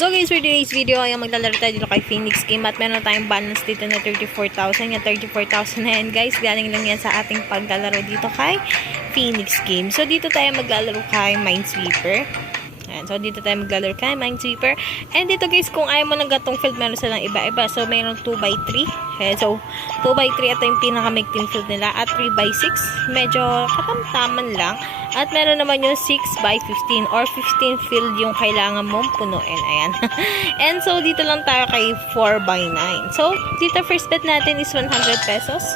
So guys, for today's video ay maglalaro tayo dito kay Phoenix Game at meron tayong balance dito na 34,000. Yung 34,000 na yan guys, galing lang yan sa ating paglalaro dito kay Phoenix Game. So dito tayo maglalaro kay Minesweeper. Ayan, so dito tayo maglalaro kay Minesweeper. And dito guys, kung ayaw mo ng gatong field, meron silang iba-iba. So mayroong 2x3. Ayan, so 2x3 ito yung pinaka-making field nila. At 3x6, medyo katamtaman lang. At meron naman yung 6x15 or 15 field yung kailangan mong punuin. Ayan. And so, dito lang tayo kay 4x9. So, dito first bet natin is 100 pesos.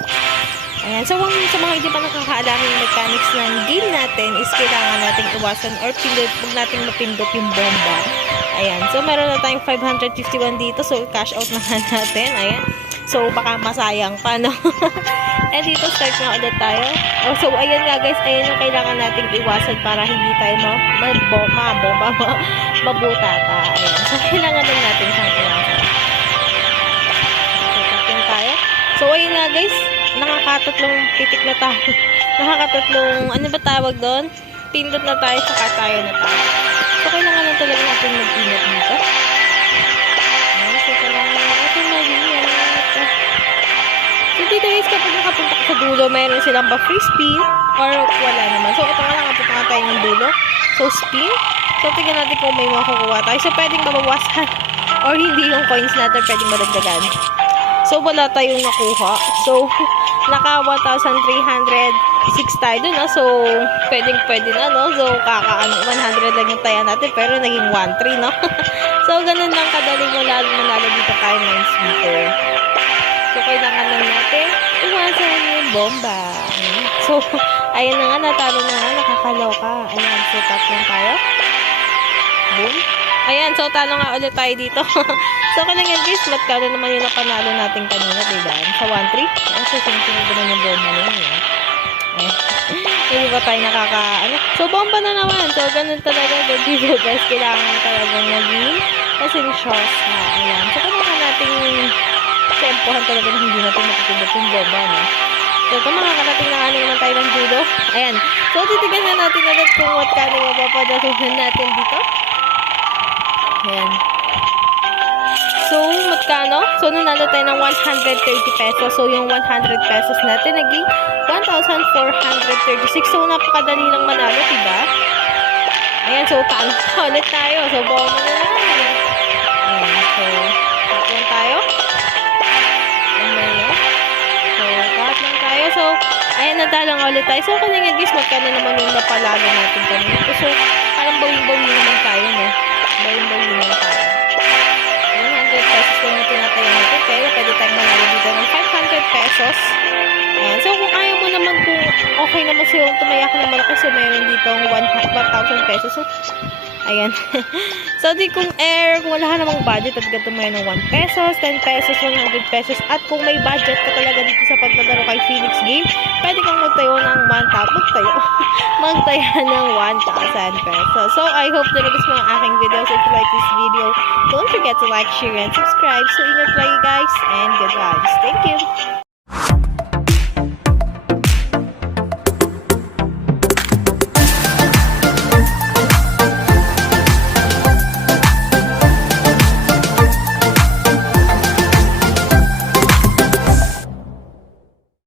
Ayan. So, sa mga hindi pa nakakaalam yung mechanics ng game natin is kailangan natin iwasan or huwag natin mapindot yung bomba. Ayan. So, meron na tayong 551 dito. So, cash out na natin. Ayan. So, baka masayang pa, no? And dito, start na ulit tayo. Oh, so, ayan nga guys, ayan yung kailangan nating iwasan para hindi tayo mabutata. Ayan. So, kailangan lang natin siyang iwasan. So, tapping tayo. So, ayan nga guys, nakakatatlong pitik na tayo. Nakakatatlong, ano ba tawag doon? Pindot na tayo, saka tayo na tayo. So, kailangan lang talaga natin mag-pindot dito. Ayan, so, kailangan natin mag-pindot. So, dito guys, kapag nakapunta ka sa dulo, mayroon silang ba free spin or wala naman. So, ito nga lang, nakapunta nga tayo ng dulo. So, spin. So, tignan natin kung may makukuha tayo. So, pwedeng mabawasan or hindi yung coins natin pwedeng madagdagan. So, wala tayong nakuha. So, naka 1,306 tayo dun, no? So, pwede na, no? So, 100 lang yung taya natin, pero naging 1,3, no? So, ganun lang kadaling manalo dito kay Minesweeper. So, kailangan lang natin iwasan yung bomba. So, ayan na nga, natalo na nga, nakakaloka. Ayan, so, tap lang tayo. Boom. Ayan, so, talo nga ulit tayo dito. So, kung lang yan, guys, magkano naman yung napanalo natin kanina, diba? Sa 1-3. Ayan, so, sunod naman yung bomba na yun. Ayan. Hindi ba tayo So, bomba na naman. So, ganun talaga. Dito, guys, kailangan talagang maging pasensyoso na. Ayan. So, kailangan natin tempohan talaga na hindi natin matutundot yung bomba, no? So, kung makakarating na ano naman tayo ng dulo. Ayan. So, titigan na natin agad kung what kano mapapadasuhan natin dito. Ayan. So, magkano? So, nanalo tayo ng 130 pesos. So, yung 100 pesos natin naging 1,436. So, napakadali lang manalo, diba? Ayan. So, talo ulit tayo. So, bomba na naman. Ayan. So, tapos tayo. So, ayan, natalang ulit tayo. So, kung nga guys, magkano naman yung napalalo natin kanina. So, parang bawing-bawing naman tayo, no? Bawing-bawing naman tayo. 100 pesos lang yung tinatayo natin. Pero, pwede tayong manalo dito ng 500 pesos. Ayan. So, kung ayaw mo naman, kung okay naman sa'yo, tumaya ka naman ako. So, mayroon dito 1,000 pesos. So, ayan. So, kung wala ka namang budget at ganito mo ng 1 pesos, 10 pesos, 100 pesos, at kung may budget ka talaga dito sa paglalaro kay Phoenix Game, pwede kang magtayo ng 1,000 pesos. So, I hope na gusto mo ang aking videos. If you like this video, don't forget to like, share, and subscribe. So, ingat lagi guys, and good vibes. Thank you!